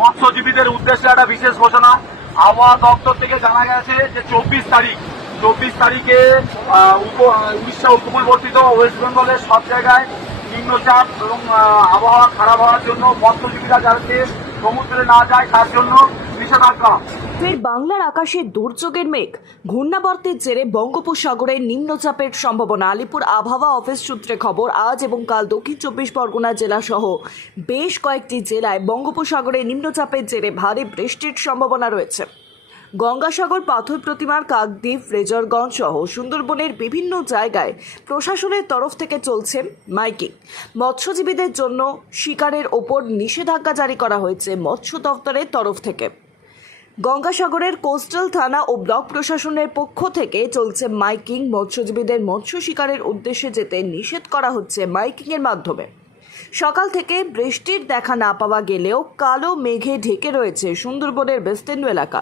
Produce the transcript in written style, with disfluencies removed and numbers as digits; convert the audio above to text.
মৎস্যজীবীদের উদ্দেশ্যে একটা বিশেষ ঘোষণা। আবহাওয়া দপ্তর থেকে জানা গেছে যে 24 তারিখে উড়িষ্যা উপকূলবর্তীত ওয়েস্ট বেঙ্গলের সব জায়গায় নিম্নচাপ এবং আবহাওয়া খারাপ হওয়ার জন্য মৎস্যজীবীরা যাতে সমুদ্রে না যায় তার জন্য নিষেধাজ্ঞা। ফের বাংলার আকাশে দুর্যোগের মেঘ, ঘূর্ণাবর্তের জেরে বঙ্গোপসাগরে নিম্নচাপের সম্ভাবনা। আলিপুর আবহাওয়া অফিস সূত্রে খবর, আজ এবং কাল দক্ষিণ 24 পরগনা জেলা সহ বেশ কয়েকটি জেলায় বঙ্গোপসাগরে নিম্নচাপের জেরে ভারী বৃষ্টির সম্ভাবনা রয়েছে। গঙ্গাসাগর, পাথর প্রতিমার, কাকদ্বীপ, ফ্রেজারগঞ্জ সহ সুন্দরবনের বিভিন্ন জায়গায় প্রশাসনের তরফ থেকে চলছে মাইকিং। মৎস্যজীবীদের জন্য শিকারের ওপর নিষেধাজ্ঞা জারি করা হয়েছে মৎস্য দপ্তরের তরফ থেকে। গঙ্গাসাগরের কোস্টাল থানা ও ব্লক প্রশাসনের পক্ষ থেকে চলছে মাইকিং। মৎস্যজীবীদের মৎস্য শিকারের উদ্দেশ্যে যেতে নিষেধ করা হচ্ছে মাইকিংয়ের মাধ্যমে। সকাল থেকে বৃষ্টির দেখা না পাওয়া গেলেও কালো মেঘে ঢেকে রয়েছে সুন্দরবনের বিস্তীর্ণ এলাকা।